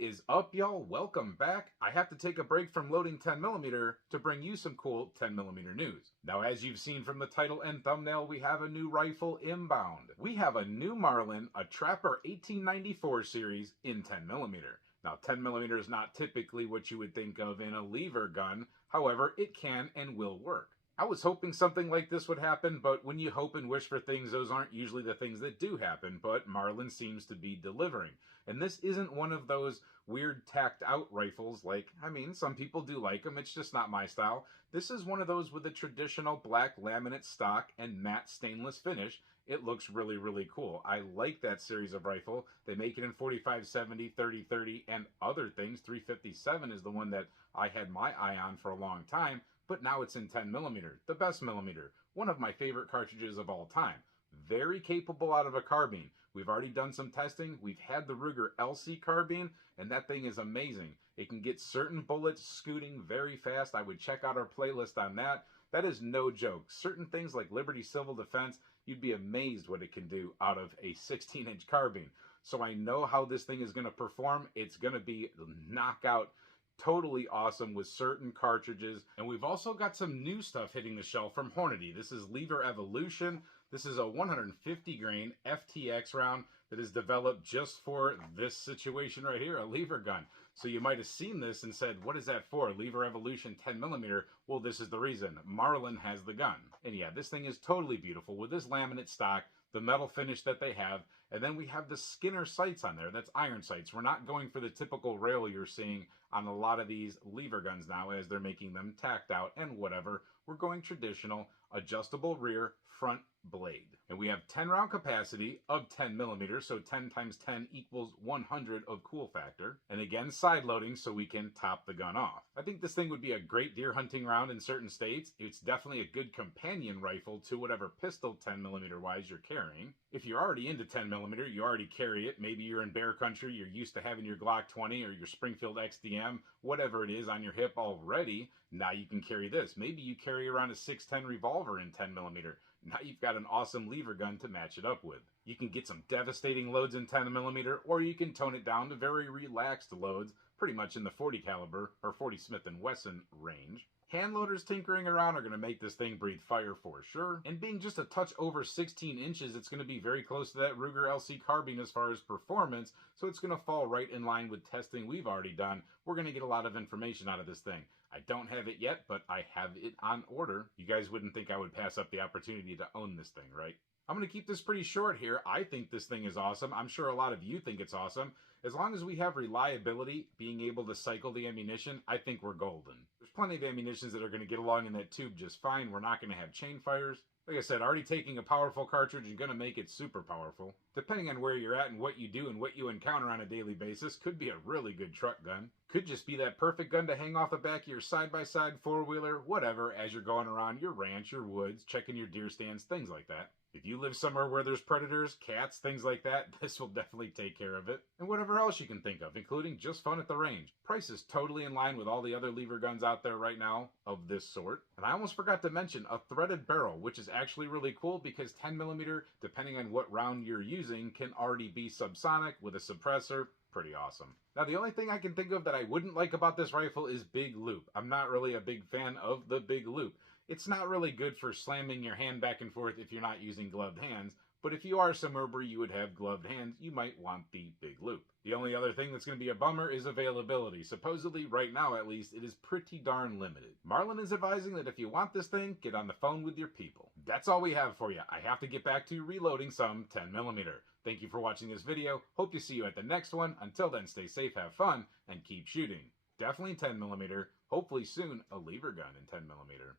What is up, y'all? Welcome back. I have to take a break from loading 10mm to bring you some cool 10mm news. Now, as you've seen from the title and thumbnail, we have a new rifle inbound. We have a new Marlin, a Trapper 1894 series in 10mm. Now, 10mm is not typically what you would think of in a lever gun. However, it can and will work. I was hoping something like this would happen, but when you hope and wish for things, those aren't usually the things that do happen, but Marlin seems to be delivering. And this isn't one of those weird tacked out rifles some people do like them, it's just not my style. This is one of those with a traditional black laminate stock and matte stainless finish. It looks really, really cool. I like that series of rifle. They make it in 45-70, 30-30, and other things. 357 is the one that I had my eye on for a long time. But now it's in 10mm, the best millimeter, one of my favorite cartridges of all time. Very capable out of a carbine. We've already done some testing. We've had the Ruger LC carbine, and that thing is amazing. It can get certain bullets scooting very fast. I would check out our playlist on that. That is no joke. Certain things like Liberty Civil Defense, you'd be amazed what it can do out of a 16-inch carbine. So I know how this thing is going to perform. It's going to be knockout. Totally awesome with certain cartridges. And we've also got some new stuff hitting the shelf from Hornady. This is Lever Evolution. This is a 150 grain FTX round that is developed just for this situation right here, a lever gun. So you might have seen this and said, what is that for? Lever Evolution 10mm. Well, this is the reason. Marlin has the gun. And yeah, this thing is totally beautiful with this laminate stock, the metal finish that they have, and then we have the Skinner sights on there. That's iron sights. We're not going for the typical rail you're seeing on a lot of these lever guns now as they're making them tacked out and whatever. We're going traditional, adjustable rear, front blade. And we have 10 round capacity of 10mm, so 10 times 10 equals 100 of cool factor. And again, side loading so we can top the gun off. I think this thing would be a great deer hunting round in certain states. It's definitely a good companion rifle to whatever pistol 10mm wise you're carrying. If you're already into 10mm, you already carry it. Maybe you're in bear country, you're used to having your Glock 20 or your Springfield XDM, whatever it is on your hip already. Now you can carry this. Maybe you carry around a 610 revolver in 10mm. Now you've got an awesome lever gun to match it up with. You can get some devastating loads in 10mm, or you can tone it down to very relaxed loads, pretty much in the 40 caliber or 40 Smith & Wesson range. Hand loaders tinkering around are going to make this thing breathe fire for sure. And being just a touch over 16 inches, it's going to be very close to that Ruger LC carbine as far as performance. So it's going to fall right in line with testing we've already done. We're going to get a lot of information out of this thing. I don't have it yet, but I have it on order. You guys wouldn't think I would pass up the opportunity to own this thing, right? I'm going to keep this pretty short here. I think this thing is awesome. I'm sure a lot of you think it's awesome. As long as we have reliability, being able to cycle the ammunition, I think we're golden. There's plenty of ammunitions that are going to get along in that tube just fine. We're not going to have chain fires. Like I said, already taking a powerful cartridge is going to make it super powerful. Depending on where you're at and what you do and what you encounter on a daily basis, could be a really good truck gun. Could just be that perfect gun to hang off the back of your side-by-side four-wheeler, whatever, as you're going around your ranch, your woods, checking your deer stands, things like that. If you live somewhere where there's predators, cats, things like that, this will definitely take care of it. And whatever else you can think of, including just fun at the range. Price is totally in line with all the other lever guns out there right now of this sort. And I almost forgot to mention a threaded barrel, which is actually really cool because 10mm, depending on what round you're using, can already be subsonic with a suppressor. Pretty awesome. Now, the only thing I can think of that I wouldn't like about this rifle is big loop. I'm not really a big fan of the big loop. It's not really good for slamming your hand back and forth if you're not using gloved hands, but if you are somewhere where you would have gloved hands, you might want the big loop. The only other thing that's going to be a bummer is availability. Supposedly, right now at least, it is pretty darn limited. Marlin is advising that if you want this thing, get on the phone with your people. That's all we have for you. I have to get back to reloading some 10mm. Thank you for watching this video. Hope to see you at the next one. Until then, stay safe, have fun, and keep shooting. Definitely 10mm. Hopefully soon, a lever gun in 10mm.